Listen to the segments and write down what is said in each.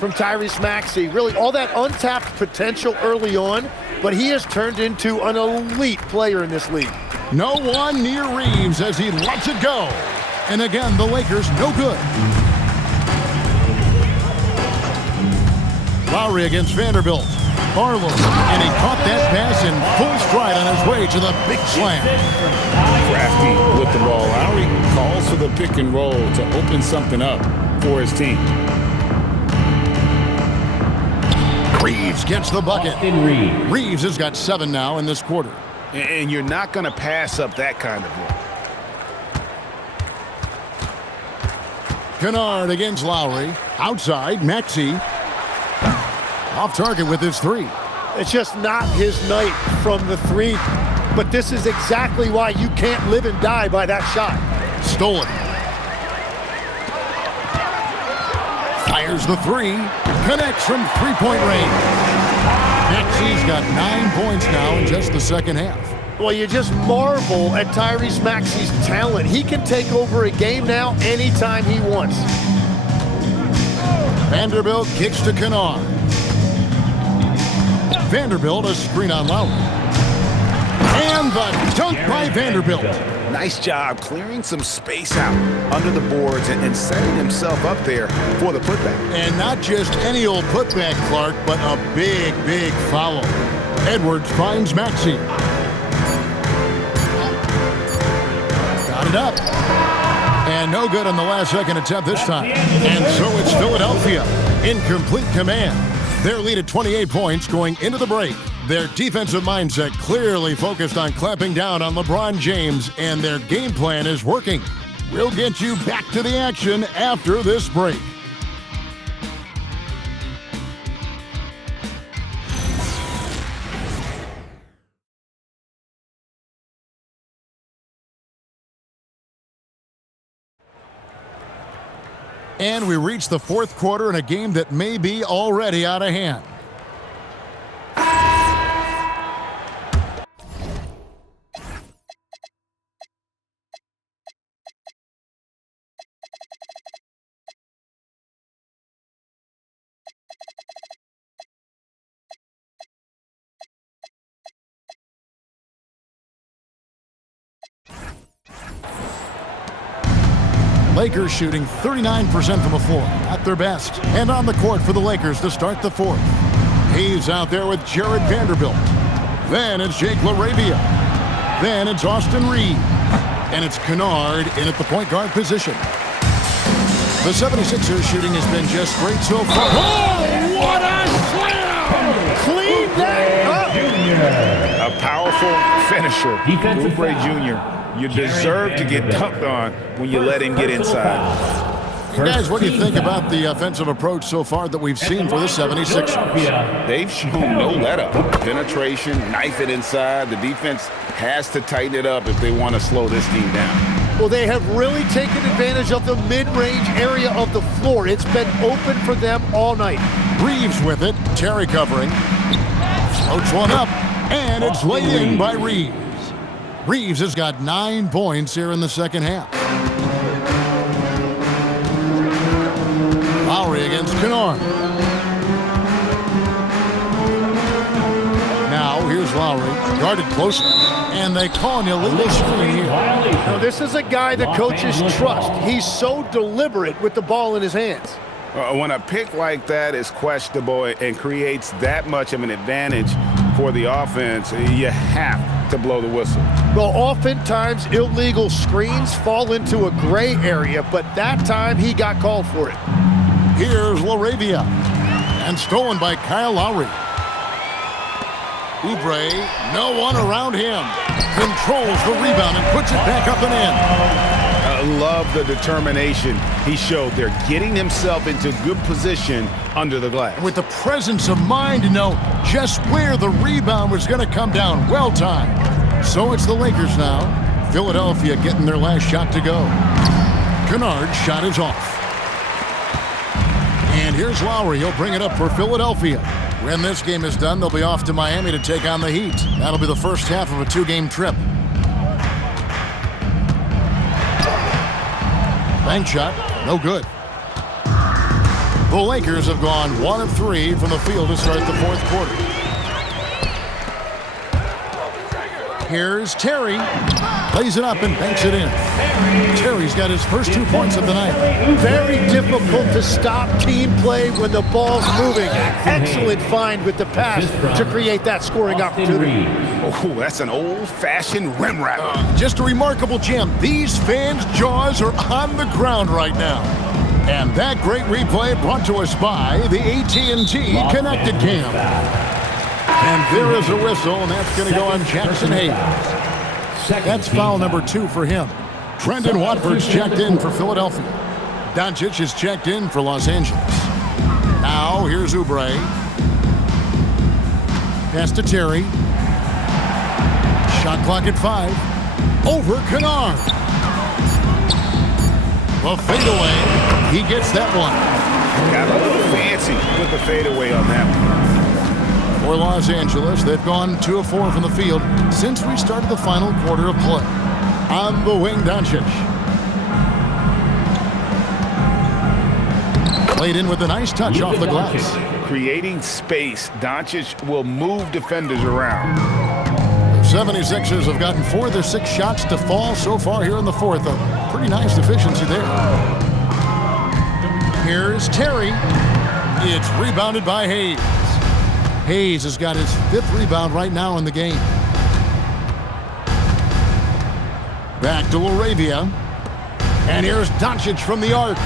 from Tyrese Maxey. Really all that untapped potential early on, but he has turned into an elite player in this league. No one near Reeves as he lets it go. And again, the Lakers no good. Lowry against Vanderbilt. Barlow, and he caught that pass in full stride on his way to the big slam. Crafty with the ball. Lowry calls for the pick and roll to open something up for his team. Reeves gets the bucket. Reeves has got 7 now in this quarter. And you're not going to pass up that kind of look. Kennard against Lowry. Outside, Maxey. Off target with his 3. It's just not his night from the 3, but this is exactly why you can't live and die by that shot. Stolen. Fires the 3. Connects from three-point range. Maxey's got 9 points now in just the second half. Well, you just marvel at Tyrese Maxey's talent. He can take over a game now anytime he wants. Vanderbilt kicks to Kennard. Vanderbilt a screen on Lowry. And the dunk by Vanderbilt. Nice job clearing some space out under the boards and setting himself up there for the putback. And not just any old putback, Clark, but a big, big foul. Edwards finds Maxey. Got it up. And no good on the last second attempt this time. And so it's Philadelphia in complete command. Their lead at 28 points going into the break. Their defensive mindset clearly focused on clamping down on LeBron James, and their game plan is working. We'll get you back to the action after this break. And we reach the fourth quarter in a game that may be already out of hand. Lakers shooting 39% from the floor, at their best. And on the court for the Lakers to start the fourth. He's out there with Jared Vanderbilt. Then it's Jake LaRavia. Then it's Austin Reed. And it's Kennard in at the point guard position. The 76ers shooting has been just great so far. Oh, what a slam! Clean that up! A powerful finisher, Oubre Jr. You deserve to get dunked on when you let him get inside. Guys, what do you think about the offensive approach so far that we've seen for the 76ers? They've shown no let-up. Penetration, knife it inside. The defense has to tighten it up if they want to slow this team down. Well, they have really taken advantage of the mid-range area of the floor. It's been open for them all night. Reeves with it. Terry covering. Floats one up. And it's laid in by Reeves. Reeves has got 9 points here in the second half. Lowry against Kennard. Now here's Lowry, guarded closely, and they call an illegal screen here. Now this is a guy the coaches trust. He's so deliberate with the ball in his hands. When a pick like that is questionable and creates that much of an advantage for the offense, you have to blow the whistle. Well, oftentimes illegal screens fall into a gray area, but that time he got called for it. Here's LaRavia, and stolen by Kyle Lowry. Oubre, no one around him. Controls the rebound and puts it back up and in. I love the determination he showed there, getting himself into good position under the glass. With the presence of mind to know just where the rebound was going to come down. Well timed. So it's the Lakers now. Philadelphia getting their last shot to go. Kennard's shot is off. And here's Lowry. He'll bring it up for Philadelphia. When this game is done, they'll be off to Miami to take on the Heat. That'll be the first half of a 2-game trip. Bank shot, no good. The Lakers have gone 1 of 3 from the field to start the fourth quarter. Here's Terry. Lays it up and banks it in. Terry's got his first 2 points of the night. Very difficult to stop team play when the ball's moving. Excellent find with the pass to create that scoring opportunity. Oh, that's an old-fashioned rim wrap. Just a remarkable gem. These fans' jaws are on the ground right now. And that great replay brought to us by the AT&T Connected Cam. And there is a whistle, and that's going to go on Jackson Hayes. That's foul number 2 for him. Trendon Watford's checked in for Philadelphia. Doncic is checked in for Los Angeles. Now, here's Oubre. Pass to Terry. Shot clock at 5. Over Kennard. The fadeaway. He gets that one. Got a little fancy with the fadeaway on that one. For Los Angeles, they've gone 2 of 4 from the field since we started the final quarter of play. On the wing, Doncic. Played in with a nice touch off the glass. Creating space, Doncic will move defenders around. The 76ers have gotten 4 of their 6 shots to fall so far here in the fourth. A pretty nice efficiency there. Here's Terry. It's rebounded by Hayes. Hayes has got his 5th rebound right now in the game. Back to LaRavia. And here's Doncic from the arc.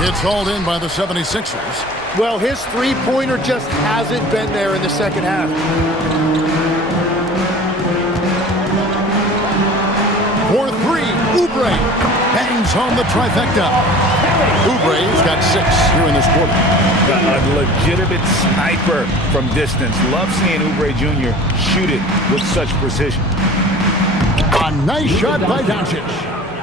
It's hauled in by the 76ers. Well, his three-pointer just hasn't been there in the second half. For 3, Oubre bangs home the trifecta. Oubre's got 6 here in this quarter. A legitimate sniper from distance. Love seeing Oubre Jr. shoot it with such precision. A nice shot by Doncic.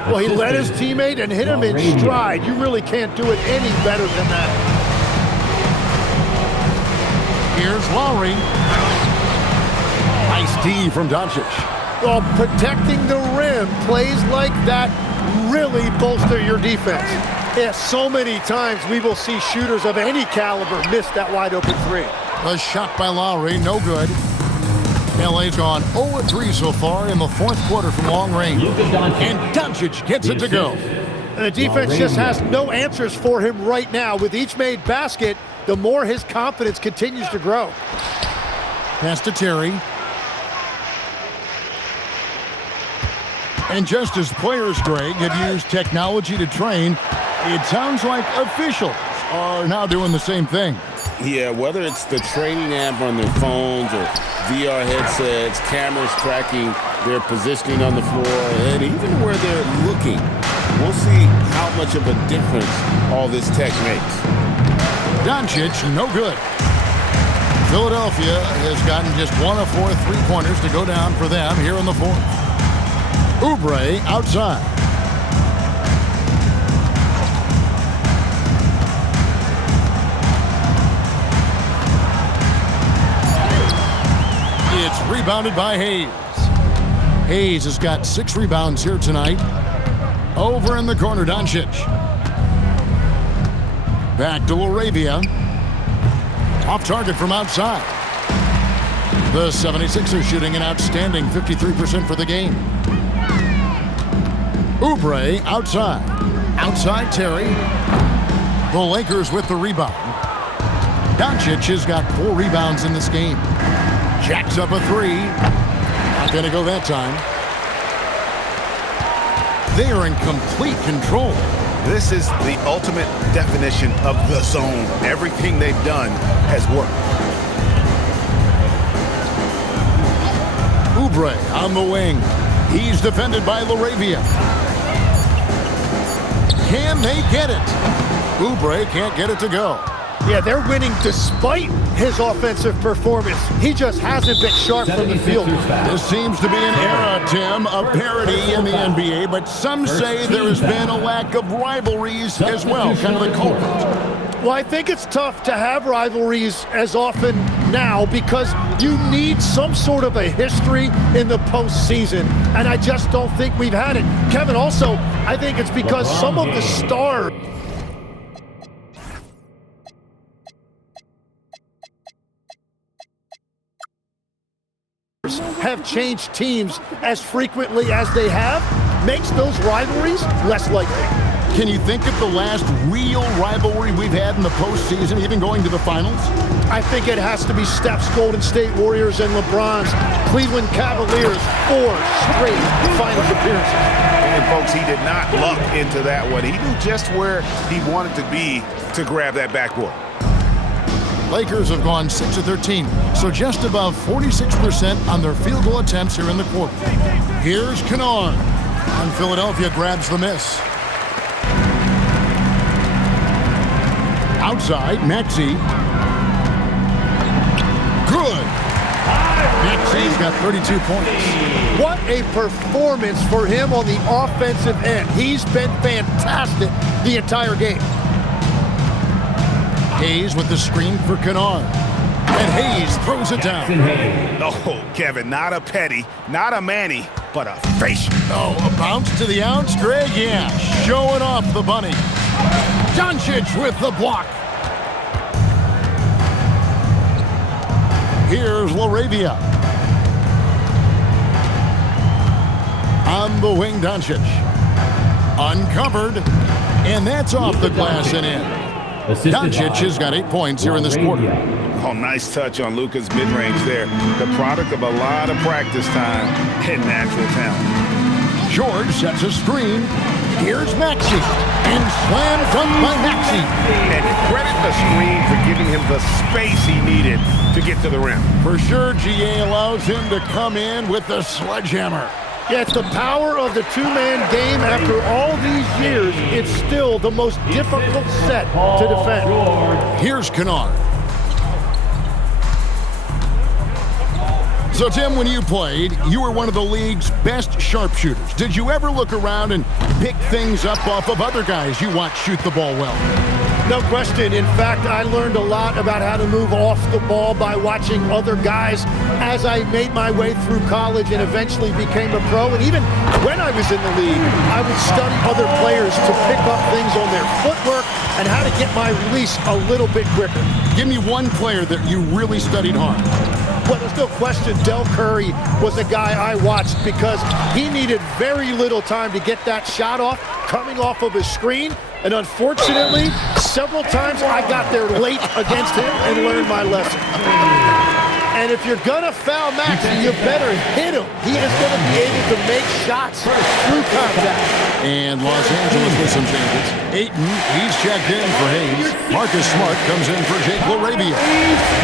Well, he led his teammate and hit him in stride. You really can't do it any better than that. Here's Lowry. Nice D from Doncic. Well, protecting the rim, plays like that really bolster your defense. Yeah, so many times we will see shooters of any caliber miss that wide open 3. A shot by Lowry, no good. LA's gone 0-3 so far in the fourth quarter from long range. And Doncic gets it to go. And the defense just has no answers for him right now. With each made basket, the more his confidence continues to grow. Pass to Terry. And just as players, Greg, have used technology to train, it sounds like officials are now doing the same thing. Yeah, whether it's the training app on their phones or VR headsets, cameras tracking their positioning on the floor, and even where they're looking, we'll see how much of a difference all this tech makes. Doncic, no good. Philadelphia has gotten just 1 of 4 3-pointers to go down for them here in the fourth. Oubre outside. It's rebounded by Hayes. Hayes has got 6 rebounds here tonight. Over in the corner, Doncic. Back to LaRavia. Off target from outside. The 76ers shooting an outstanding 53% for the game. Oubre outside. Outside Terry. The Lakers with the rebound. Doncic has got 4 rebounds in this game. Jacks up a 3. Not going to go that time. They are in complete control. This is the ultimate definition of the zone. Everything they've done has worked. Oubre on the wing. He's defended by LaRavia. Can they get it? Oubre can't get it to go. Yeah, they're winning despite his offensive performance. He just hasn't been sharp from the field. This seems to be an era, Tim, of parity in the NBA, but some say there has been a lack of rivalries as well, kind of the culprit. Well, I think it's tough to have rivalries as often now because you need some sort of a history in the postseason, and I just don't think we've had it. Kevin, also, I think it's because some of the stars have changed teams as frequently as they have makes those rivalries less likely. Can you think of the last real rivalry we've had in the postseason, even going to the finals? I think it has to be Steph's Golden State Warriors and LeBron's Cleveland Cavaliers 4 straight finals appearances. And folks, he did not luck into that one. He knew just where he wanted to be to grab that backboard. Lakers have gone 6 of 13, so just above 46% on their field goal attempts here in the quarter. Here's Kennard, and Philadelphia grabs the miss. Outside, Maxey. Good. Maxey's got 32 points. What a performance for him on the offensive end. He's been fantastic the entire game. Hayes with the screen for Kennard. And Hayes throws it down. No, Kevin, not a Petty, not a Manny, but a facial. Oh, a bounce to the outs, Greg? Yeah, showing off the bunny. Doncic with the block. Here's LaRavia. On the wing, Doncic. Uncovered. And that's off the glass and in. Doncic has got 8 points here in this quarter. Oh, nice touch on Luka's mid-range there. The product of a lot of practice time and natural talent. George sets a screen. Here's Maxey. And slam dunk by Maxey. And credit the screen for giving him the space he needed to get to the rim. For sure, GA allows him to come in with the sledgehammer. Yeah, it's the power of the two-man game. After all these years, it's still the most difficult set to defend. Here's Kennard. So, Tim, when you played, you were one of the league's best sharpshooters. Did you ever look around and pick things up off of other guys you watch shoot the ball well? No question. In fact, I learned a lot about how to move off the ball by watching other guys as I made my way through college and eventually became a pro. And even when I was in the league, I would study other players to pick up things on their footwork and how to get my release a little bit quicker. Give me one player that you really studied hard. Well, there's no question Del Curry was a guy I watched because he needed very little time to get that shot off coming off of his screen. And unfortunately, several times I got there late against him and learned my lesson. And if you're going to foul Maxey, you better hit him. He is going to be able to make shots through contact. And Los Angeles with some changes. Ayton, he's checked in for Hayes. Marcus Smart comes in for Jake LaRavia.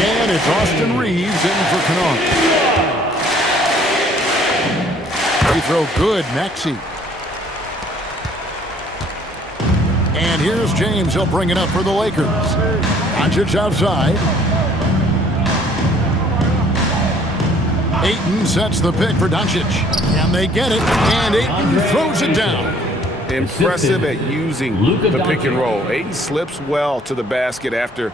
And it's Austin Reeves in for Kennard. Free throw good, Maxey. And here's James. He'll bring it up for the Lakers. Doncic outside. Ayton sets the pick for Doncic. And they get it. And Ayton throws it down. Impressive at using the pick and roll. Ayton slips well to the basket after.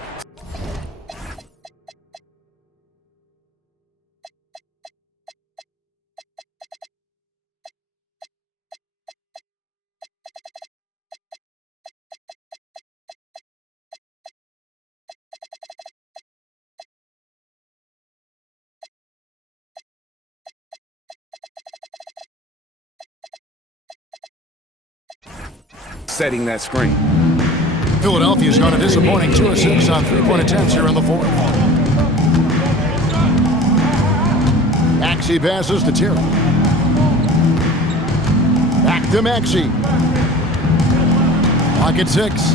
Setting that screen. Philadelphia's got a disappointing 2 of 6 on three-point attempts here in the fourth. Maxey passes to Terry. Back to Maxey. Clock at 6.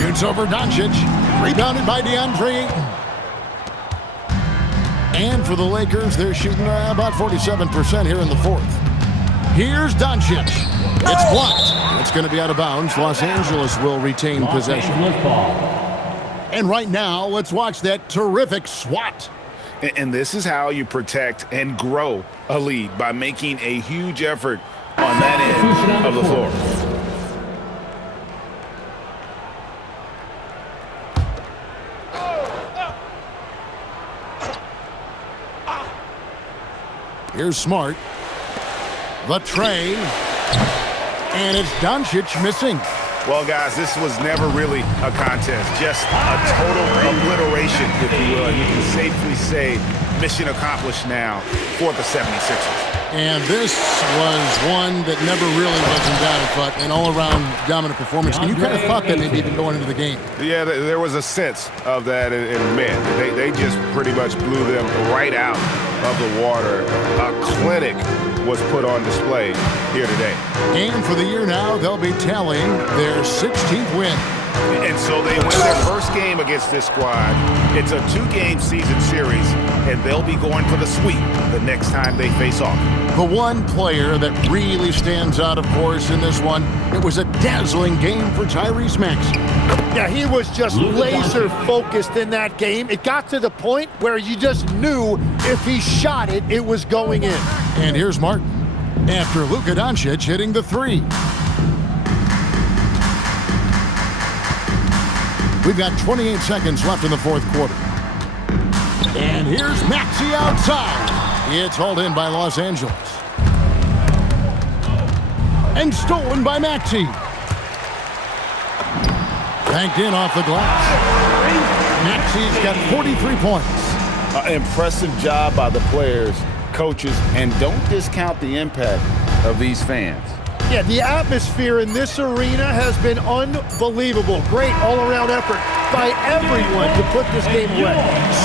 Shoots over Doncic. Rebounded by DeAndre Ayton. And for the Lakers, they're shooting about 47% here in the fourth. Here's Doncic. It's blocked. It's going to be out of bounds. Los Angeles will retain possession. And right now, let's watch that terrific swat. And this is how you protect and grow a lead, by making a huge effort on that end of the floor. Here's Smart. The tray. And it's Doncic missing. Well, guys, this was never really a contest, just a total obliteration, if you will. And you can safely say mission accomplished now for the 76ers. And this was one that never really was in doubt, but an all-around dominant performance. And you kind of thought that maybe even going into the game. Yeah, there was a sense of that in men. They just pretty much blew them right out of the water. A clinic was put on display here today. And for the year now, they'll be tallying their 16th win. And so they win their first game against this squad. It's a 2-game season series, and they'll be going for the sweep the next time they face off. The one player that really stands out, of course, in this one, it was a dazzling game for Tyrese Maxey. Yeah, he was just laser focused in that game. It got to the point where you just knew if he shot it, it was going in. And here's Martin after Luka Doncic hitting the three. We've got 28 seconds left in the fourth quarter. And here's Maxey outside. It's hauled in by Los Angeles. And stolen by Maxey. Banked in off the glass. Maxey's got 43 points. Impressive job by the players, coaches, and don't discount the impact of these fans. Yeah, the atmosphere in this arena has been unbelievable. Great all-around effort by everyone to put this game away.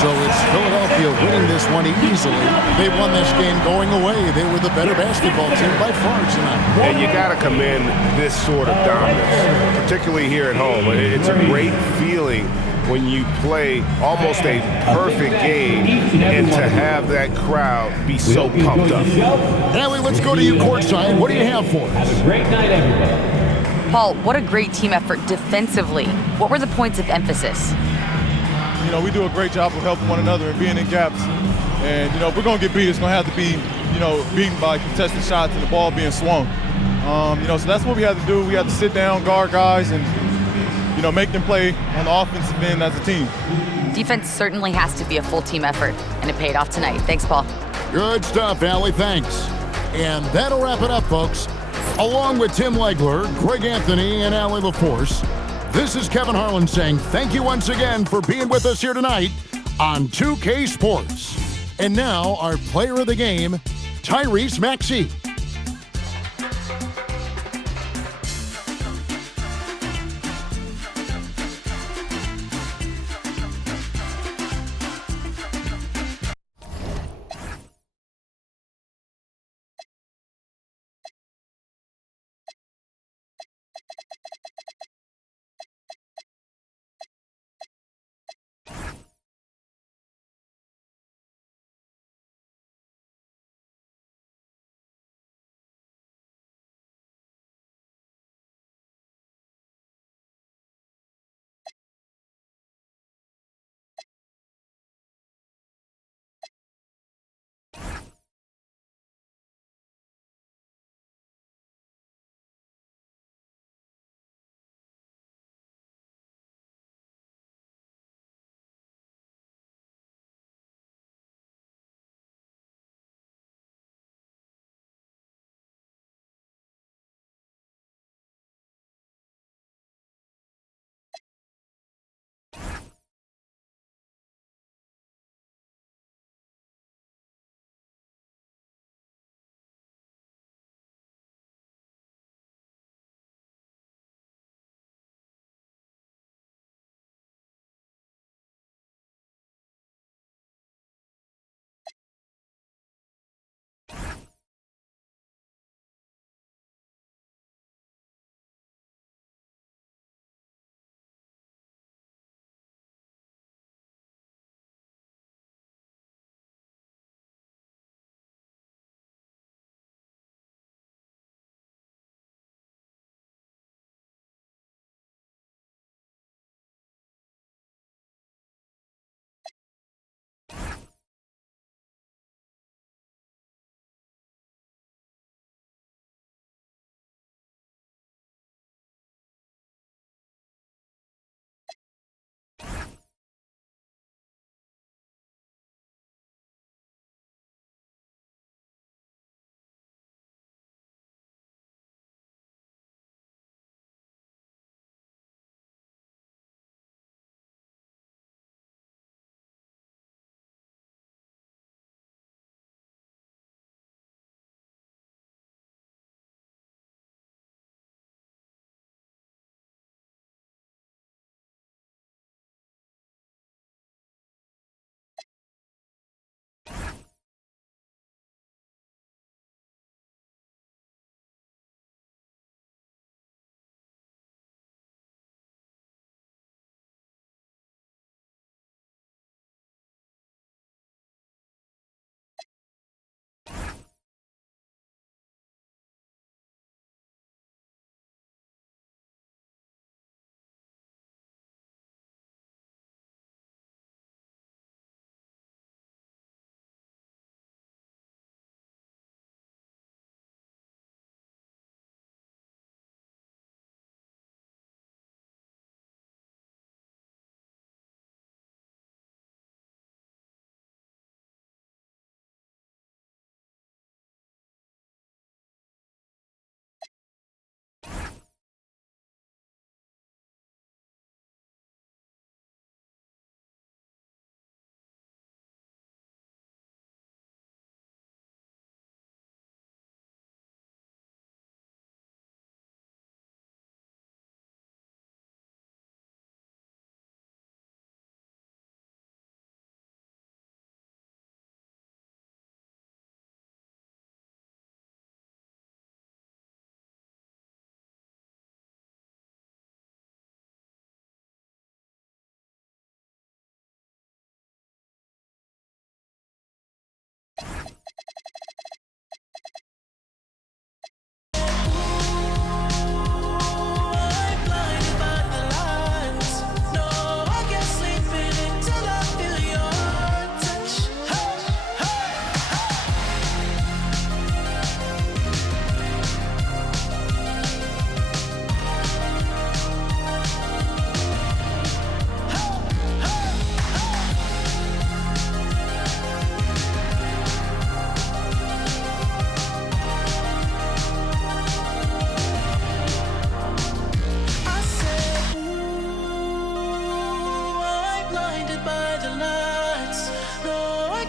So it's Philadelphia winning this one easily. They won this game going away. They were the better basketball team by far tonight. And you got to commend this sort of dominance, particularly here at home. It's a great feeling when you play almost a perfect game and to have that crowd be so pumped up. Allie, let's go to you courtside. What do you have for us? Have a great night, everybody. Paul, what a great team effort defensively. What were the points of emphasis? You know, we do a great job of helping one another and being in gaps. And, you know, if we're going to get beat, it's going to have to be, you know, beaten by contested shots and the ball being swung. You know, so that's what we had to do. We had to sit down, guard guys, and, you know, make them play on the offensive end as a team. Defense certainly has to be a full team effort, and it paid off tonight. Thanks, Paul. Good stuff, Allie. Thanks. And that'll wrap it up, folks. Along with Tim Legler, Greg Anthony, and Allie LaForce, this is Kevin Harlan saying thank you once again for being with us here tonight on 2K Sports. And now our player of the game, Tyrese Maxey.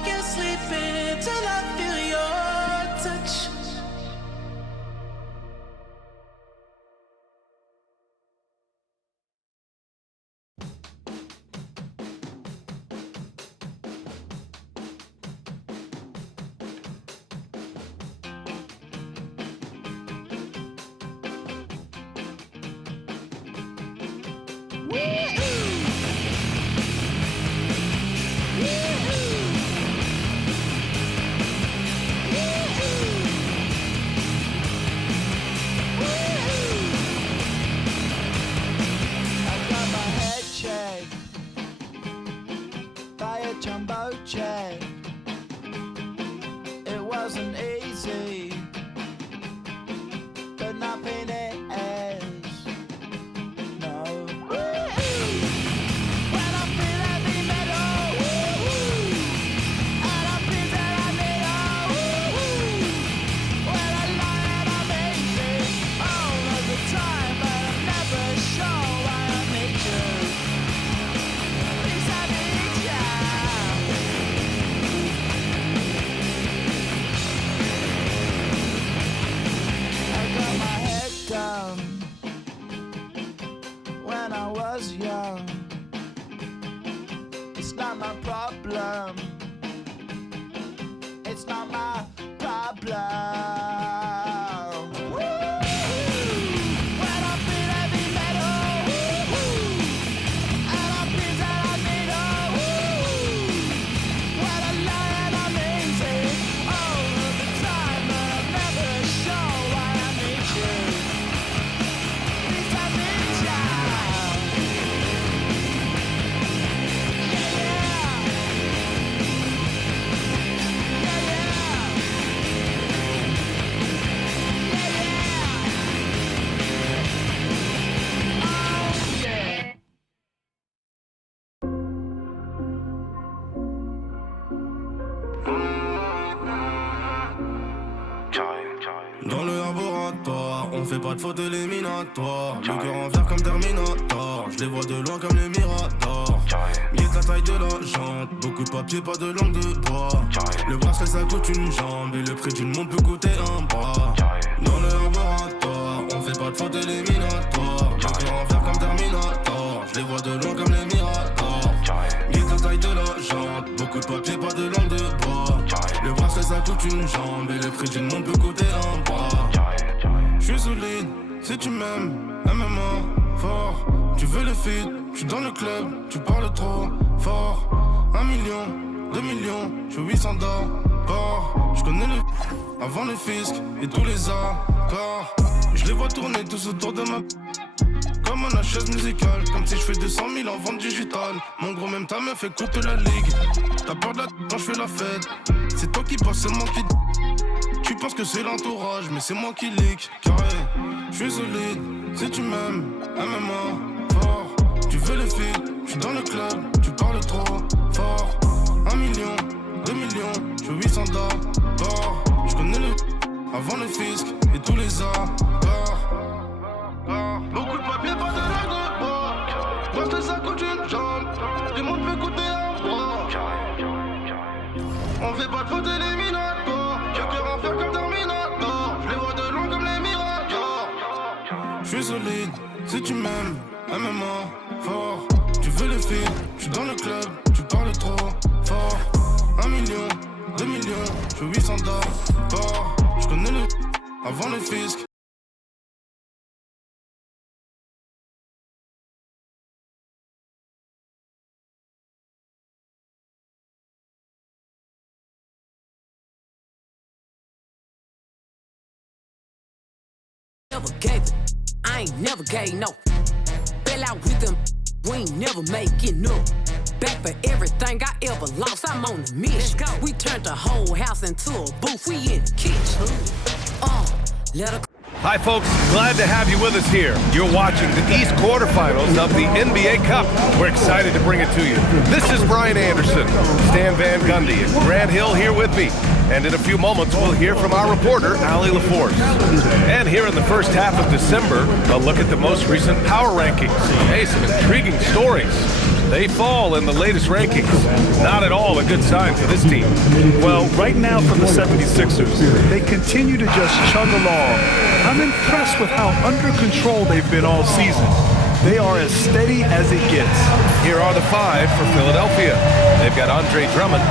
can't sleep until I feel your touch. Jumbo jet. It wasn't easy, but nothing is. No. When I feel heavy metal, and I feel that I need when I lie and I'm easy all of the time, but I'm never sure why I need you. Please, I need you. When I was young, it's not my problem. It's not my problem. When I feel heavy metal, and I feel that I need when I lie and I'm easy all of the time, but I'm never sure why I need you. Please, I need you. Dans le laboratoire, on fait pas de faute éliminatoire. Le cœur en fer comme Terminator, je les vois de loin comme les Miradors. Guide la taille de la jante, beaucoup de papier, pas de langue de bois. Le bracelet ça coûte une jambe et le prix d'une montre peut coûter un bras. Dans le laboratoire, on fait pas de faute éliminatoire. Le cœur en fer comme Terminator, je les vois de loin comme les Miradors. Guide la taille de la jante, beaucoup de papier, pas de langue de bois. Le bracelet ça coûte une jambe et le prix d'une montre peut coûter un bras. J'suis solide, si tu m'aimes, MMA, fort. Tu veux le feed, j'suis dans le club, tu parles trop fort. 1 million, 2 millions, j'suis 800 d'abord. J'connais le avant le fisc et tous les accords. J'les vois tourner tous autour de ma comme un chaise musicale, comme si j'fais 200 000 en vente digitale. Mon gros même ta meuf fait couper la ligue. T'as peur de la quand j'fais la fête. C'est toi qui passe, c'est moi qui. Tu penses que c'est l'entourage, mais c'est moi qui leak. Carré, j'suis solide, si tu m'aimes, MMA, fort. Tu veux le feed, j'suis dans le club, tu parles trop fort. 1 million, 2 millions, j'fais 800 d'abord. J'connais le avant le fisc et tous les accords. Beaucoup de papier, pas de langue de bois. Parce que ça coûte une jambe, du monde peut coûter un bras. On fait pas de faute éliminatoire. J'ai cœur en fer comme Terminator. Je les vois de loin comme les Miradors. J'suis solide, si tu m'aimes, MMA, fort. Tu veux le feed, j'suis dans le club, tu parles trop fort. 1 million, 2 millions, j'fais 800 d'abord. J'connais le avant le fisc. Never gave it, I ain't never gave no. Fell out with them, we ain't never making up. Back for everything I ever lost, I'm on the mission. Let's go. We turned the whole house into a booth, we in the kitchen. Let her. Hi folks, glad to have you with us here. You're watching the East quarterfinals of the NBA Cup. We're excited to bring it to you. This is Brian Anderson, Stan Van Gundy, and Grant Hill here with me. And in a few moments, we'll hear from our reporter, Allie LaForce. And here in the first half of December, a look at the most recent power rankings. Hey, some intriguing stories. They fall in the latest rankings. Not at all a good sign for this team. Well, right now for the 76ers, they continue to just chug along. I'm impressed with how under control they've been all season. They are as steady as it gets. Here are the 5 for Philadelphia. They've got Andre Drummond,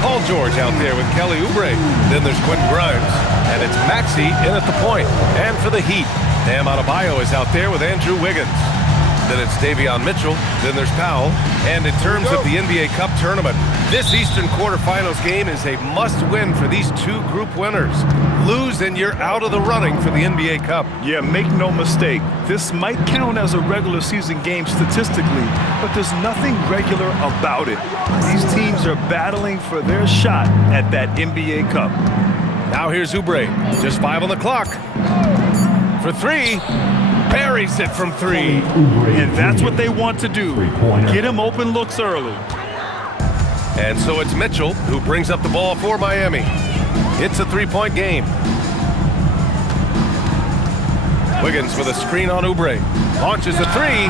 Paul George out there with Kelly Oubre. Then there's Quentin Grimes, and it's Maxey in at the point. And for the Heat, Bam Adebayo is out there with Andrew Wiggins. Then it's Davion Mitchell. Then there's Powell. And in terms of the NBA Cup tournament, this Eastern quarterfinals game is a must-win for these 2 group winners. Lose and you're out of the running for the NBA Cup. Yeah, make no mistake. This might count as a regular season game statistically, but there's nothing regular about it. These teams are battling for their shot at that NBA Cup. Now here's Oubre. Just 5 on the clock. For 3. Buries it from 3. And that's what they want to do. Get him open looks early. And so it's Mitchell who brings up the ball for Miami. It's a 3-point game. Wiggins with a screen on Oubre. Launches a 3.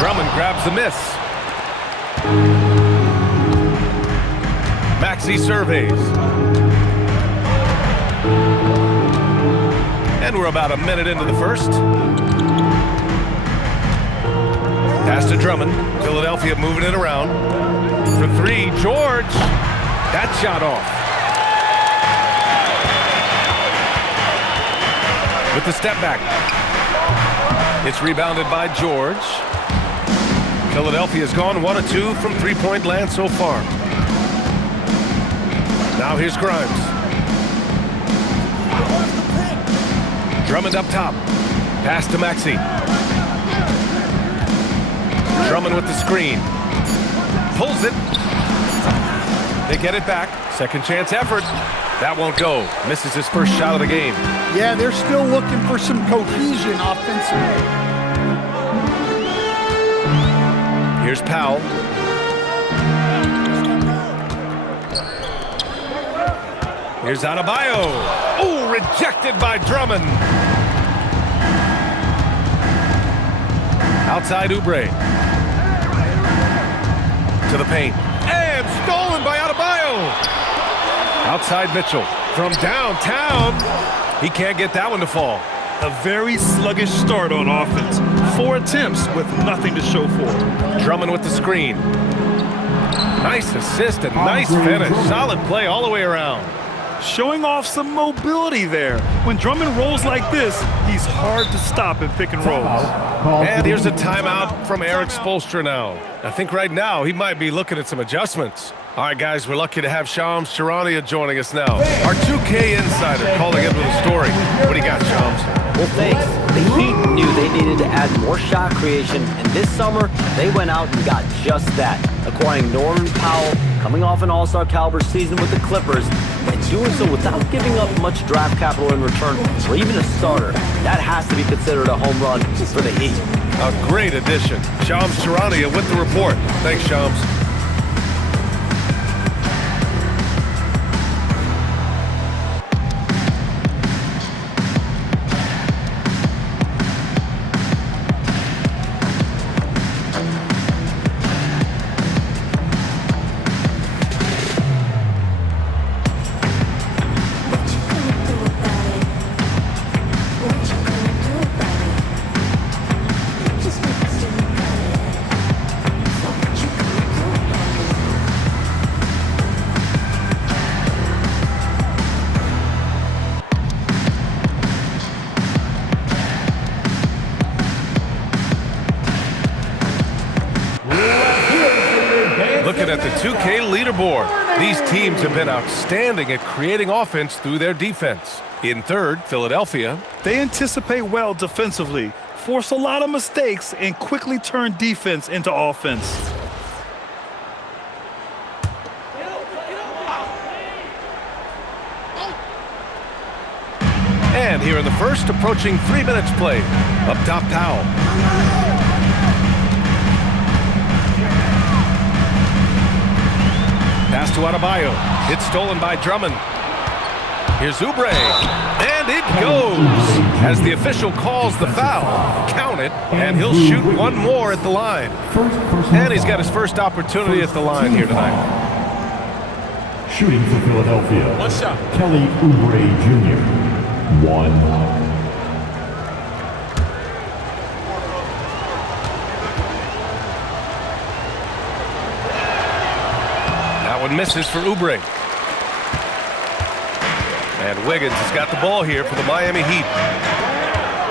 Drummond grabs the miss. Maxey surveys. And we're about a minute into the first. Pass to Drummond. Philadelphia moving it around. For 3, George. That shot off. With the step back. It's rebounded by George. Philadelphia's gone 1 of 2 from 3-point land so far. Now here's Grimes. Drummond up top. Pass to Maxey. Drummond with the screen. Pulls it. They get it back. Second chance effort. That won't go. Misses his first shot of the game. Yeah, they're still looking for some cohesion offensively. Here's Powell. Here's Adebayo. Oh, rejected by Drummond. Outside Oubre. To the paint. And stolen by Adebayo. Outside Mitchell. From downtown. He can't get that one to fall. A very sluggish start on offense. 4 attempts with nothing to show for it. Drummond with the screen. Nice assist and nice finish. Solid play all the way around. Showing off some mobility there. When Drummond rolls like this, he's hard to stop in pick and rolls. And here's a timeout from Eric Spoelstra now. I think right now he might be looking at some adjustments. All right, guys, we're lucky to have Shams Charania joining us now. Our 2K insider calling in with a story. What do you got, Shams? Well, thanks. The Heat knew they needed to add more shot creation, and this summer, they went out and got just that, acquiring Norman Powell, coming off an all-star caliber season with the Clippers, and doing so without giving up much draft capital in return, or even a starter. That has to be considered a home run for the Heat. A great addition. Shams Charania with the report. Thanks, Shams. Looking at the 2K leaderboard, these teams have been outstanding at creating offense through their defense. In third, Philadelphia. They anticipate well defensively, force a lot of mistakes, and quickly turn defense into offense. And here in the first, approaching 3 minutes played. Up top, Powell. Pass to Adebayo. It's stolen by Drummond. Here's Oubre, and it goes as the official calls the foul. Count it, and he'll shoot one more at the line. And he's got his first opportunity at the line here tonight. Shooting for Philadelphia. One shot. Kelly Oubre Jr. 1. One misses for Oubre. And Wiggins has got the ball here for the Miami Heat.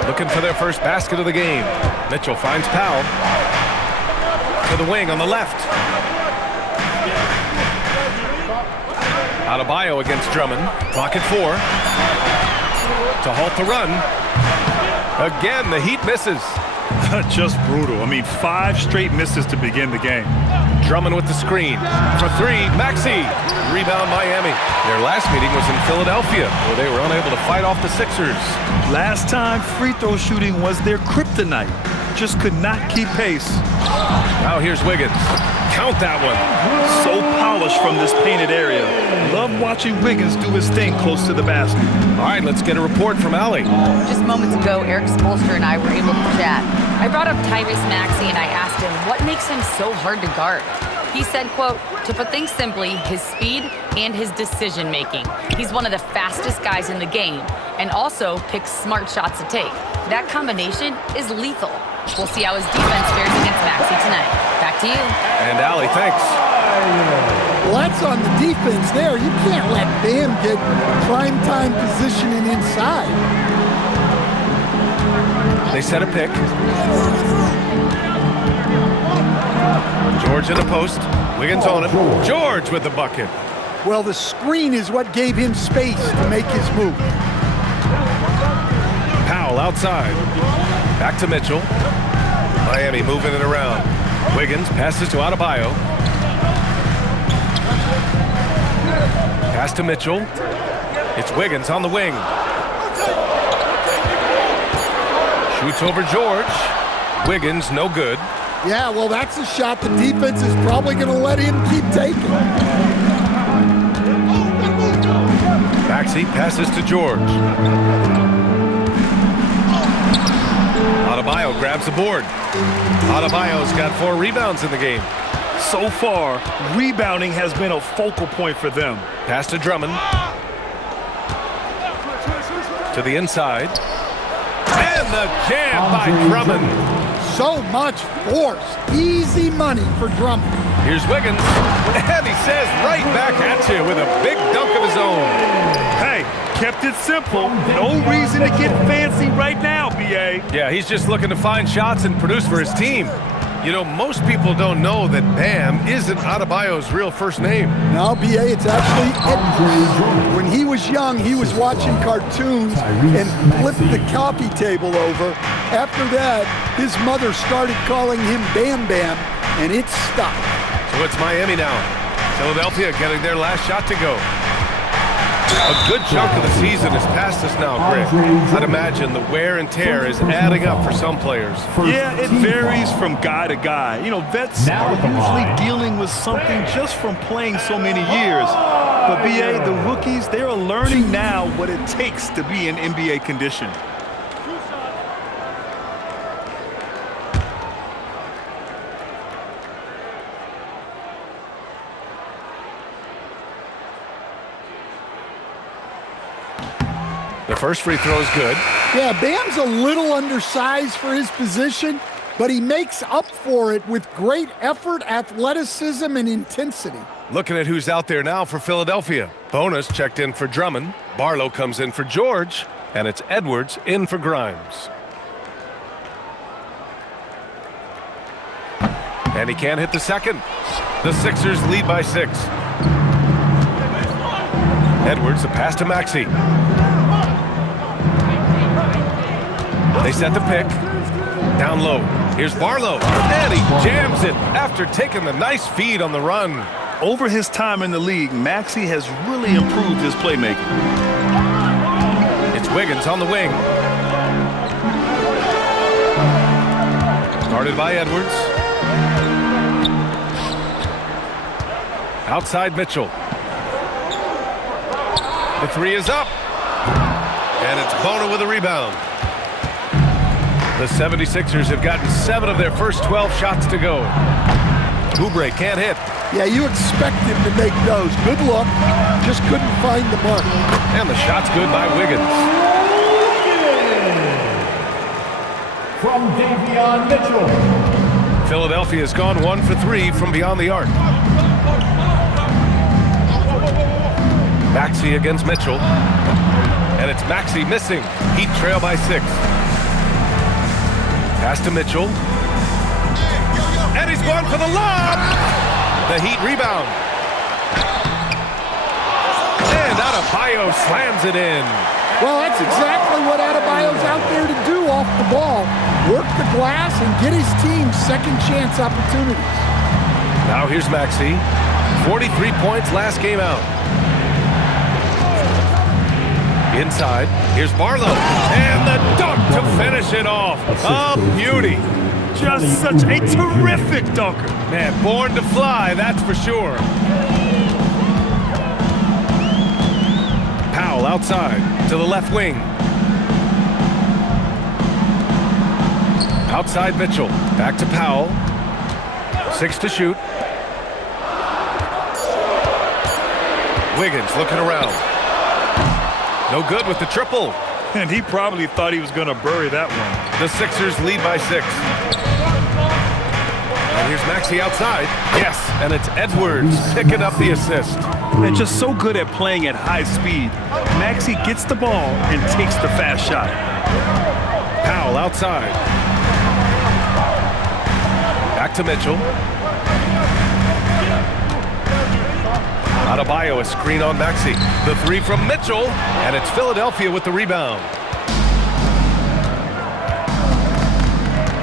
Looking for their first basket of the game. Mitchell finds Powell. To the wing on the left. Adebayo against Drummond. Clock at 4. To halt the run. Again, the Heat misses. Just brutal. I mean, 5 straight misses to begin the game. Drummond with the screen. For 3, Maxey. Rebound Miami. Their last meeting was in Philadelphia, where they were unable to fight off the Sixers. Last time, free throw shooting was their kryptonite. Just could not keep pace. Now here's Wiggins. Count that one. So polished from this painted area. Love watching Wiggins do his thing close to the basket. All right, let's get a report from Allie. Just moments ago, Eric Spoelstra and I were able to chat. I brought up Tyrese Maxey and I asked him what makes him so hard to guard. He said, quote, to put things simply, his speed and his decision making. He's one of the fastest guys in the game and also picks smart shots to take. That combination is lethal. We'll see how his defense fares against Maxey tonight. Back to you. And Allie, thanks. Well, that's on the defense there. You can't let Bam get prime-time positioning inside. They set a pick. George in the post. Wiggins on him. George with the bucket. Well, the screen is what gave him space to make his move. Powell outside. Back to Mitchell. Miami moving it around. Wiggins passes to Adebayo. Pass to Mitchell. It's Wiggins on the wing. Shoots over George. Wiggins, no good. Yeah, well, that's a shot the defense is probably going to let him keep taking. Maxey passes to George. Adebayo grabs the board. Adebayo's got 4 rebounds in the game. So far, rebounding has been a focal point for them. Pass to Drummond. To the inside. And the jam by Drummond. So much force. Easy money for Drummond. Here's Wiggins. And he says right back at you with a big dunk of his own. Hey, kept it simple. No reason to get fancy right now, B.A. Yeah, he's just looking to find shots and produce for his team. You know, most people don't know that Bam isn't Adebayo's real first name. No, B.A., it's actually Edwards. When he was young, he was watching cartoons and flipped the coffee table over. After that, his mother started calling him Bam Bam, and it stuck. So it's Miami now. Philadelphia getting their last shot to go. A good chunk of the season is past us now, Greg. I'd imagine the wear and tear is adding up for some players. Yeah, it varies from guy to guy. You know, vets are usually dealing with something just from playing so many years. But, B.A., the rookies, they're learning now what it takes to be in NBA condition. The first free throw is good. Yeah, Bam's a little undersized for his position, but he makes up for it with great effort, athleticism, and intensity. Looking at who's out there now for Philadelphia. Bonus checked in for Drummond. Barlow comes in for George. And it's Edwards in for Grimes. And he can't hit the second. The Sixers lead by 6. Edwards, the pass to Maxey. They set the pick. Down low. Here's Barlow. And he jams it after taking the nice feed on the run. Over his time in the league, Maxey has really improved his playmaking. It's Wiggins on the wing. Guarded by Edwards. Outside Mitchell. The three is up. And it's Bona with a rebound. The 76ers have gotten 7 of their first 12 shots to go. Oubre can't hit. Yeah, you expect him to make those. Good look. Just couldn't find the mark. And the shot's good by Wiggins. From Davion Mitchell. Philadelphia's gone 1 for 3 from beyond the arc. Maxey against Mitchell. And it's Maxey missing. Heat trail by 6. Pass to Mitchell. And he's going for the lob. The Heat rebound. And Adebayo slams it in. Well, that's exactly what Adebayo's out there to do off the ball. Work the glass and get his team second chance opportunities. Now here's Maxey. 43 points last game out. Inside, here's Barlow. And the dunk to finish it off. A beauty. Just such a terrific dunker. Man, born to fly, that's for sure. Powell outside to the left wing. Outside Mitchell. Back to Powell. 6 to shoot. Wiggins looking around. No good with the triple. And he probably thought he was going to bury that one. The Sixers lead by 6. And here's Maxey outside. Yes, and it's Edwards picking up the assist. And just so good at playing at high speed. Maxey gets the ball and takes the fast shot. Powell outside. Back to Mitchell. Adebayo, a screen on Maxey. The 3 from Mitchell, and it's Philadelphia with the rebound.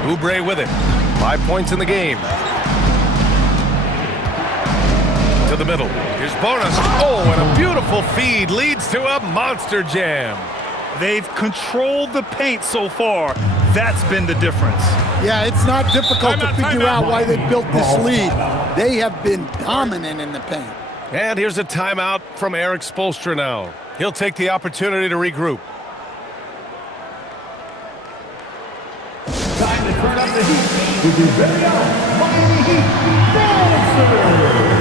Oubre with it. 5 points in the game. To the middle. Here's Bonus. Oh, and a beautiful feed leads to a monster jam. They've controlled the paint so far. That's been the difference. Yeah, it's not difficult to figure out why they built this lead. They have been dominant in the paint. And here's a timeout from Eric Spoelstra now. He'll take the opportunity to regroup. Time to turn up the heat with your very own Miami Heat Monster.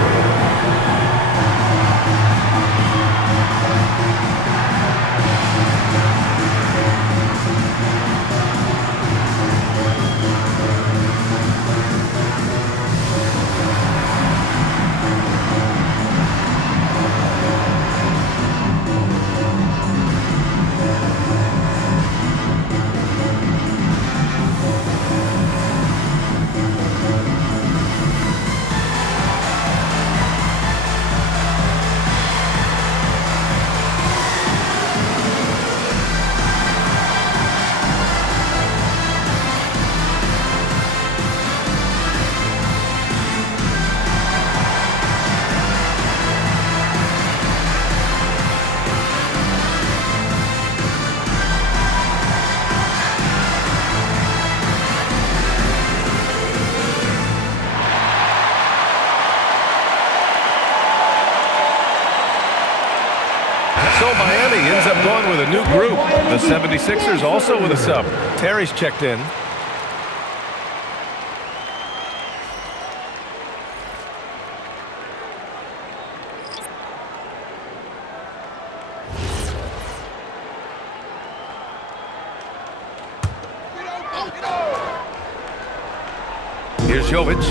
So Miami ends up going with a new group. The 76ers also with a sub. Terry's checked in. Here's Jovic.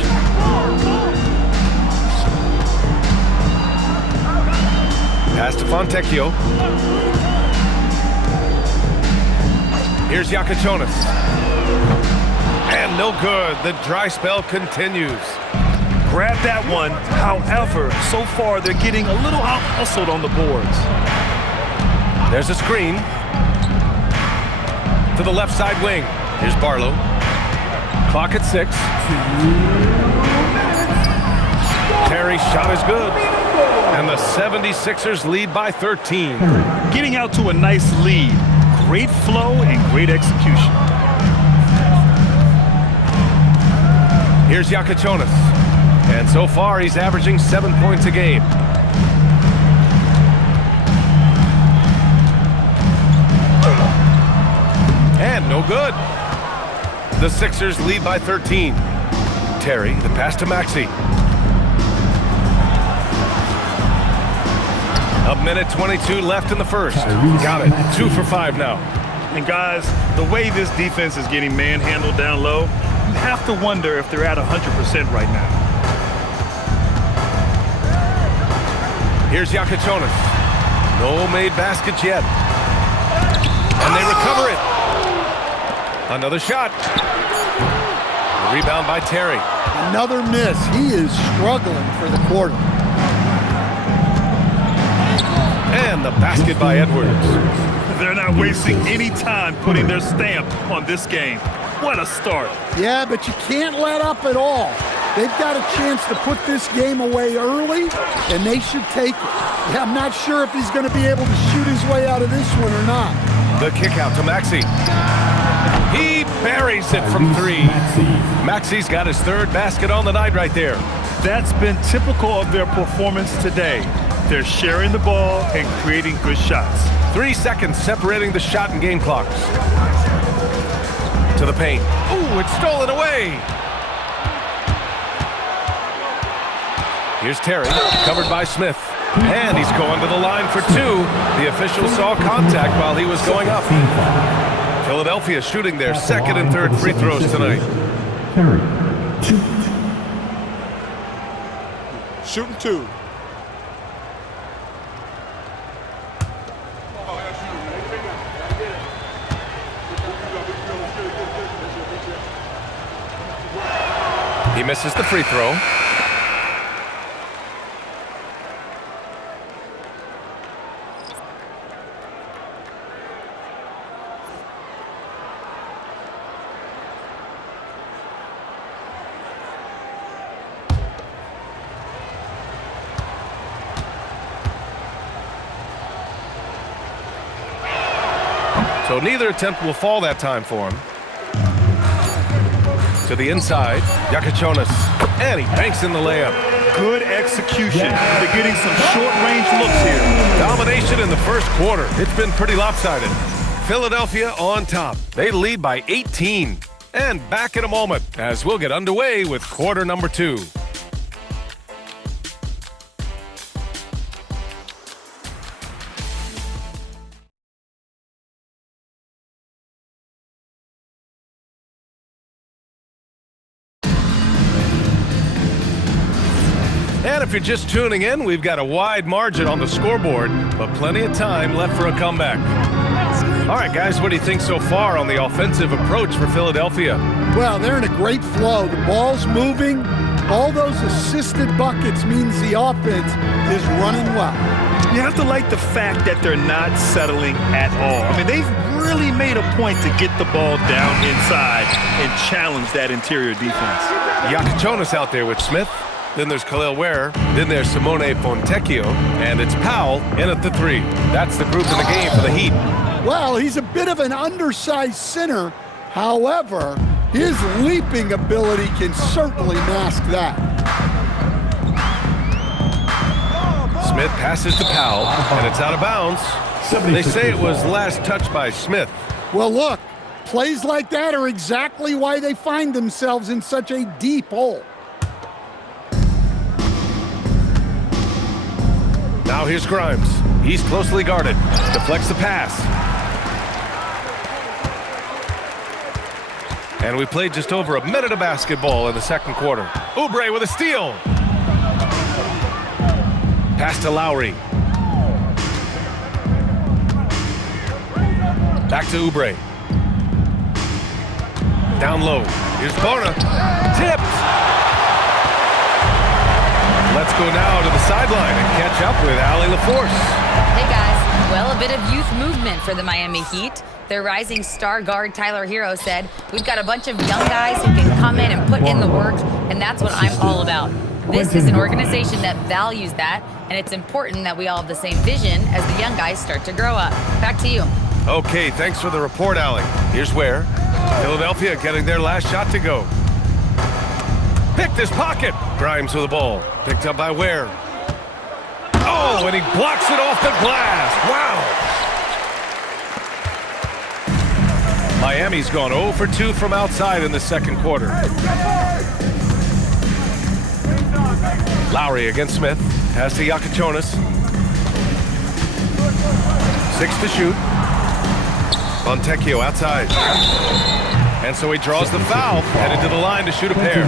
Pass to Fontecchio. Here's Yakachonis. And no good. The dry spell continues. Grab that one. However, so far they're getting a little out-hustled on the boards. There's a screen. To the left side wing. Here's Barlow. Clock at 6. Terry's shot is good. And the 76ers lead by 13. Getting out to a nice lead. Great flow and great execution. Here's Yakachonis. And so far, he's averaging 7 points a game. And no good. The Sixers lead by 13. Terry, the pass to Maxey. A minute 22 left in the first. Got it. 2 for 5 now. And guys, the way this defense is getting manhandled down low, you have to wonder if they're at 100% right now. Here's Jakiconis. No made baskets yet. And they recover it. Another shot. The rebound by Terry. Another miss. He is struggling for the quarter. And the basket by Edwards. They're not wasting any time putting their stamp on this game. What a start. Yeah, but you can't let up at all. They've got a chance to put this game away early, and they should take it. Yeah, I'm not sure if he's going to be able to shoot his way out of this one or not. The kick out to Maxey. He buries it from 3. Maxey's got his 3rd basket on the night right there. That's been typical of their performance today. They're sharing the ball and creating good shots. 3 seconds separating the shot and game clocks. To the paint. Ooh, it's stolen away. Here's Terry, covered by Smith. And he's going to the line for 2. The official saw contact while he was going up. Philadelphia shooting their 2nd and 3rd free throws tonight. Terry, 2. Shooting 2. He misses the free throw. So neither attempt will fall that time for him. To the inside, Jakiconis, and he banks in the layup. Good execution. They're getting some short-range looks here. Domination in the first quarter. It's been pretty lopsided. Philadelphia on top. They lead by 18. And back in a moment as we'll get underway with quarter number 2. And if you're just tuning in, we've got a wide margin on the scoreboard, but plenty of time left for a comeback. All right, guys, what do you think so far on the offensive approach for Philadelphia? Well, they're in a great flow. The ball's moving. All those assisted buckets means the offense is running well. You have to like the fact that they're not settling at all. I mean, they've really made a point to get the ball down inside and challenge that interior defense. Jakiconis out there with Smith. Then there's Khalil Ware. Then there's Simone Fontecchio. And it's Powell in at the 3. That's the group in the game for the Heat. Well, he's a bit of an undersized center. However, his leaping ability can certainly mask that. Smith passes to Powell, and it's out of bounds. They say it was last touched by Smith. Well, look, plays like that are exactly why they find themselves in such a deep hole. Now here's Grimes. He's closely guarded. Deflects the pass. And we played just over a minute of basketball in the second quarter. Oubre with a steal. Pass to Lowry. Back to Oubre. Down low. Here's Bona. Tipped. Let's go now to the sideline and catch up with Allie LaForce. Hey guys, well, a bit of youth movement for the Miami Heat. Their rising star guard Tyler Hero said, "We've got a bunch of young guys who can come in and put in the work, and that's what I'm all about." This is an organization that values that, and it's important that we all have the same vision as the young guys start to grow up. Back to you. Okay, thanks for the report, Allie. Here's Ware. Philadelphia getting their last shot to go. Picked his pocket. Grimes with the ball. Picked up by Ware. Oh, and he blocks it off the glass. Wow. Miami's gone 0 for 2 from outside in the second quarter. Lowry against Smith. Pass to Iacochonis. 6 to shoot. Fontecchio outside. And so he draws the foul, headed to the line to shoot a pair.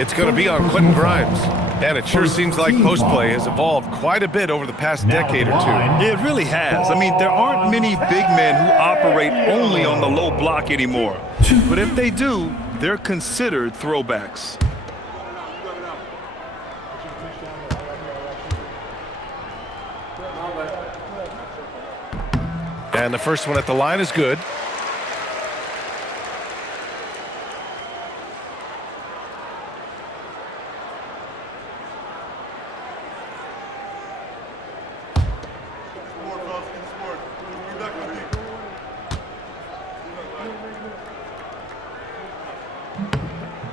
It's going to be on Quentin Grimes. And it sure seems like post play has evolved quite a bit over the past decade or two. It really has. I mean, there aren't many big men who operate only on the low block anymore. But if they do, they're considered throwbacks. And the first one at the line is good.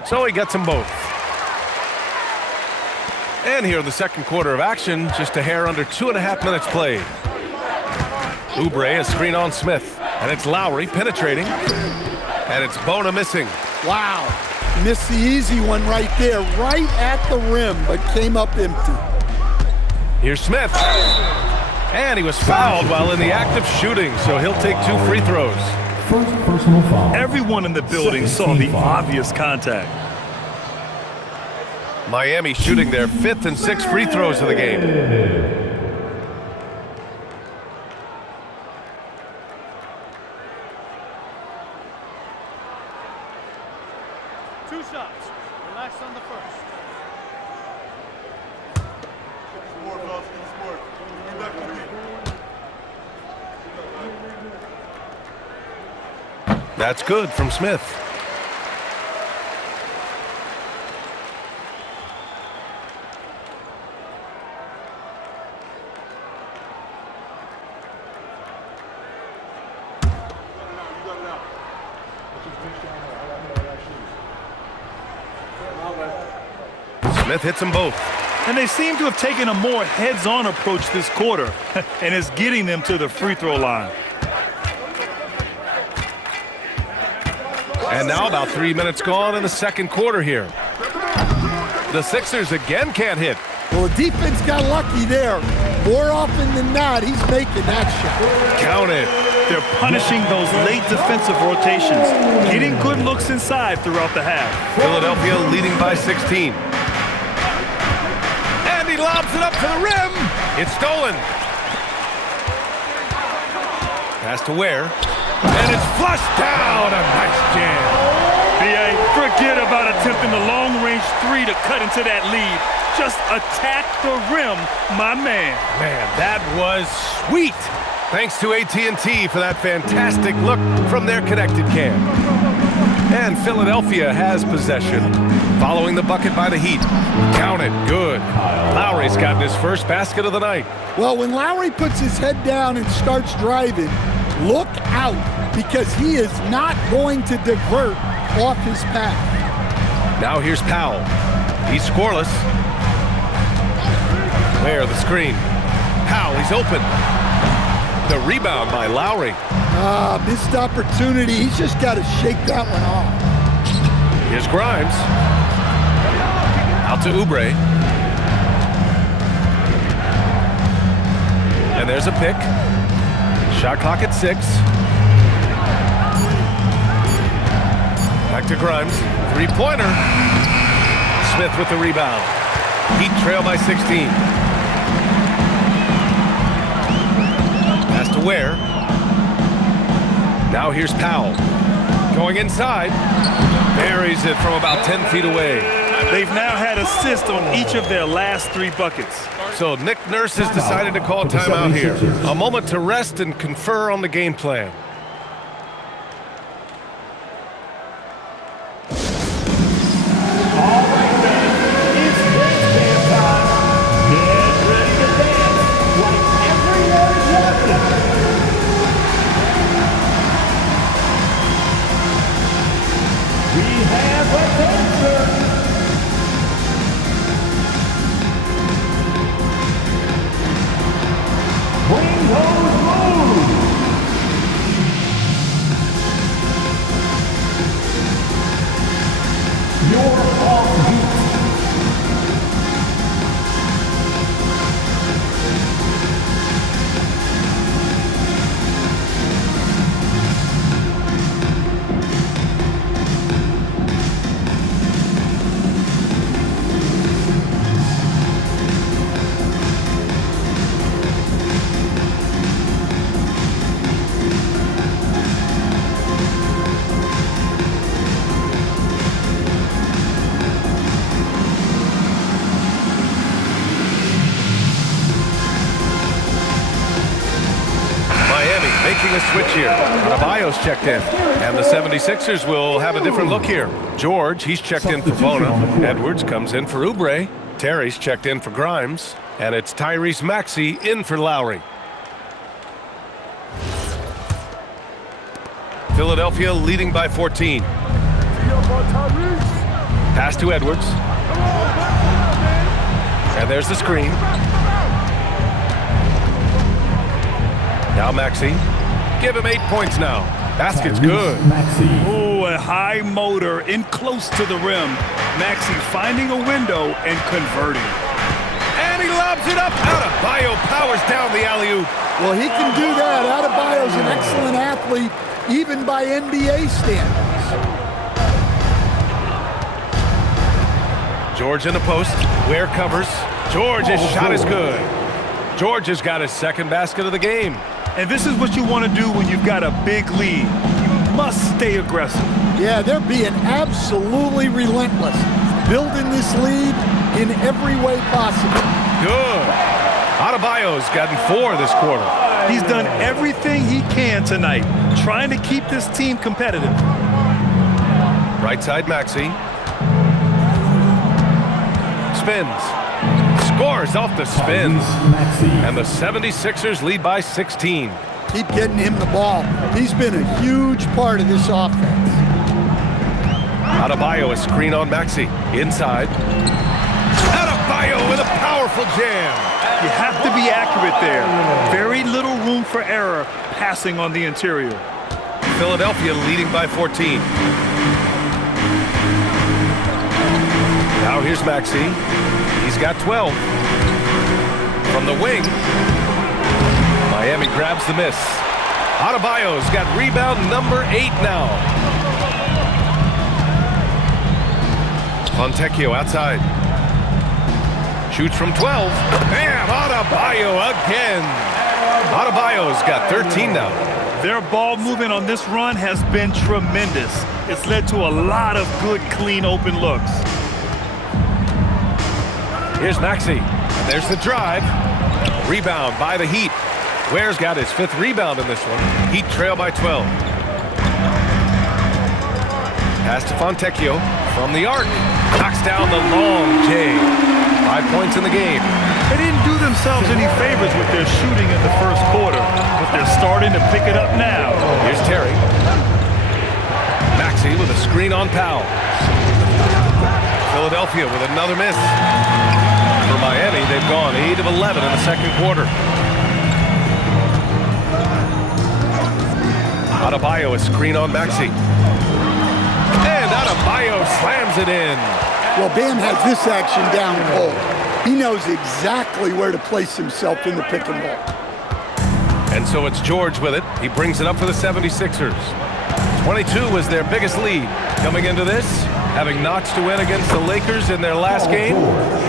So he gets them both. And here in the second quarter of action, just a hair under 2.5 minutes played. Oubre, a screen on Smith. And it's Lowry penetrating. And it's Bona missing. Wow. Missed the easy one right there, right at the rim, but came up empty. Here's Smith. And he was fouled while in the act of shooting, so he'll take 2 free throws. First personal foul. Everyone in the building saw the obvious contact. Miami shooting their 5th and 6th free throws of the game. 2 shots. Relax on the first. That's good from Smith. Smith hits them both. And they seem to have taken a more heads-on approach this quarter, and it's getting them to the free throw line. And now about 3 minutes gone in the second quarter here. The Sixers again can't hit. Well, the defense got lucky there. More often than not, he's making that shot. Count it. They're punishing those late defensive rotations, getting good looks inside throughout the half. Philadelphia leading by 16. And he lobs it up to the rim. It's stolen. Pass to Ware. And it's flushed down. A nice jam. B.A., forget about attempting the long-range 3 to cut into that lead. Just attack the rim, my man. Man, that was sweet. Thanks to AT&T for that fantastic look from their connected cam. And Philadelphia has possession, following the bucket by the Heat. Count it, good. Lowry's gotten his first basket of the night. Well, when Lowry puts his head down and starts driving, look out, because he is not going to divert off his path. Now here's Powell. He's scoreless. Where the screen. Powell, he's open. The rebound by Lowry. Missed opportunity. He's just got to shake that one off. Here's Grimes. Out to Oubre. And there's a pick. Shot clock at 6. Back to Grimes. 3-pointer. Smith with the rebound. Heat trail by 16. Pass to Ware. Now here's Powell. Going inside. Buries it from about 10 feet away. They've now had assists on each of their last 3 buckets. So Nick Nurse has decided to call timeout here. A moment to rest and confer on the game plan. making a switch here. Adebayo's checked in. And the 76ers will have a different look here. George, he's checked in for Bona. Edwards comes in for Oubre. Terry's checked in for Grimes. And it's Tyrese Maxey in for Lowry. Philadelphia leading by 14. Pass to Edwards. And there's the screen. Now Maxey. Give him 8 points now. Basket's good. Oh, a high motor in close to the rim. Maxey finding a window and converting. And he lobs it up. Adebayo powers down the alley-oop. Well, he can do that. Adebayo's an excellent athlete, even by NBA standards. George in the post. Ware covers. George's shot is good. George has got his second basket of the game. And this is what you want to do when you've got a big lead. You must stay aggressive. Yeah, they're being absolutely relentless, building this lead in every way possible. Good. Adebayo's gotten 4 this quarter. He's done everything he can tonight, trying to keep this team competitive. Right side Maxey. Spins. Scores off the spin. And the 76ers lead by 16. Keep getting him the ball. He's been a huge part of this offense. Adebayo, a screen on Maxey. Inside. Adebayo with a powerful jam. You have to be accurate there. Very little room for error passing on the interior. Philadelphia leading by 14. Now here's Maxey. He's got 12. From the wing. Miami grabs the miss. Adebayo's got rebound number 8 now. Fontecchio outside. Shoots from 12. Bam! Adebayo again. Adebayo's got 13 now. Their ball movement on this run has been tremendous. It's led to a lot of good, clean, open looks. Here's Maxey. And there's the drive. Rebound by the Heat. Ware's got his 5th rebound in this one. Heat trail by 12. Pass to Fontecchio from the arc. Knocks down the long J. 5 points in the game. They didn't do themselves any favors with their shooting in the first quarter, but they're starting to pick it up now. Here's Terry. Maxey with a screen on Powell. Philadelphia with another miss. For Miami, they've gone 8 of 11 in the second quarter. Adebayo, a screen on Maxey. And Adebayo slams it in. Well, Bam has this action down cold. He knows exactly where to place himself in the pick and roll. And so it's George with it. He brings it up for the 76ers. 22 was their biggest lead. Coming into this, having notched to win against the Lakers in their last game.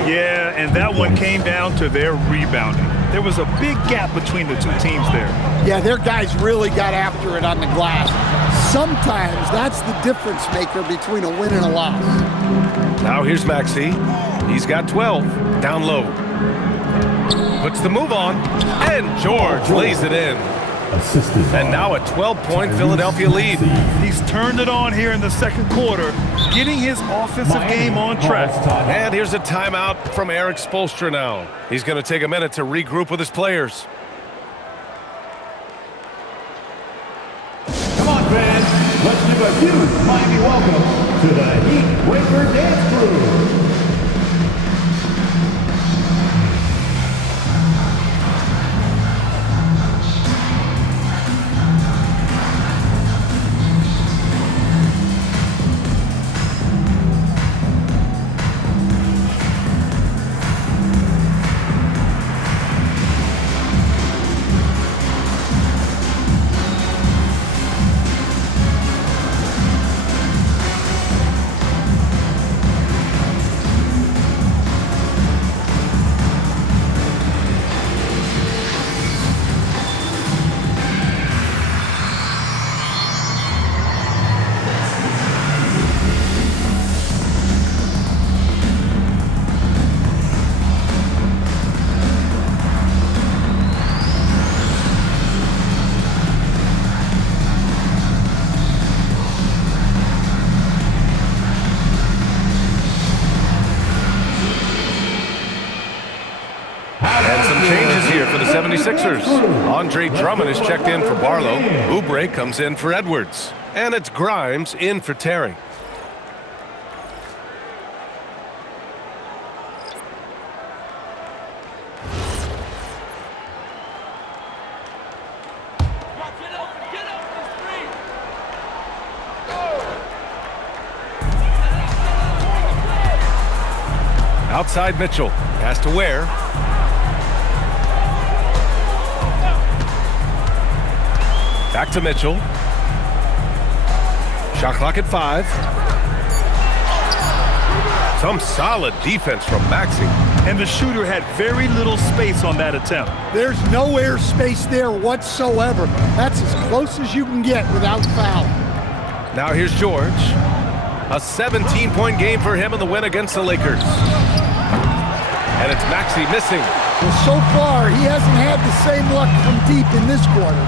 Yeah, and that one came down to their rebounding. There was a big gap between the two teams there. Yeah, their guys really got after it on the glass. Sometimes that's the difference maker between a win and a loss. Now here's Maxey. He's got 12. Down low. Puts the move on. And George lays it in. And now a 12-point Philadelphia lead. He's turned it on here in the second quarter, getting his offensive game on track. And here's a timeout from Eric Spoelstra now. He's going to take a minute to regroup with his players. Come on, fans. Let's give a huge Miami welcome to the Heat Breaker Dance Crew. changes here for the 76ers. Andre Drummond is checked in for Barlow. Oubre comes in for Edwards. And it's Grimes in for Terry. Outside Mitchell. Has to Ware. Back to Mitchell. Shot clock at 5. Some solid defense from Maxey. And the shooter had very little space on that attempt. There's no air space there whatsoever. That's as close as you can get without foul. Now here's George. A 17-point game for him in the win against the Lakers. And it's Maxey missing. Well, so far, he hasn't had the same luck from deep in this quarter.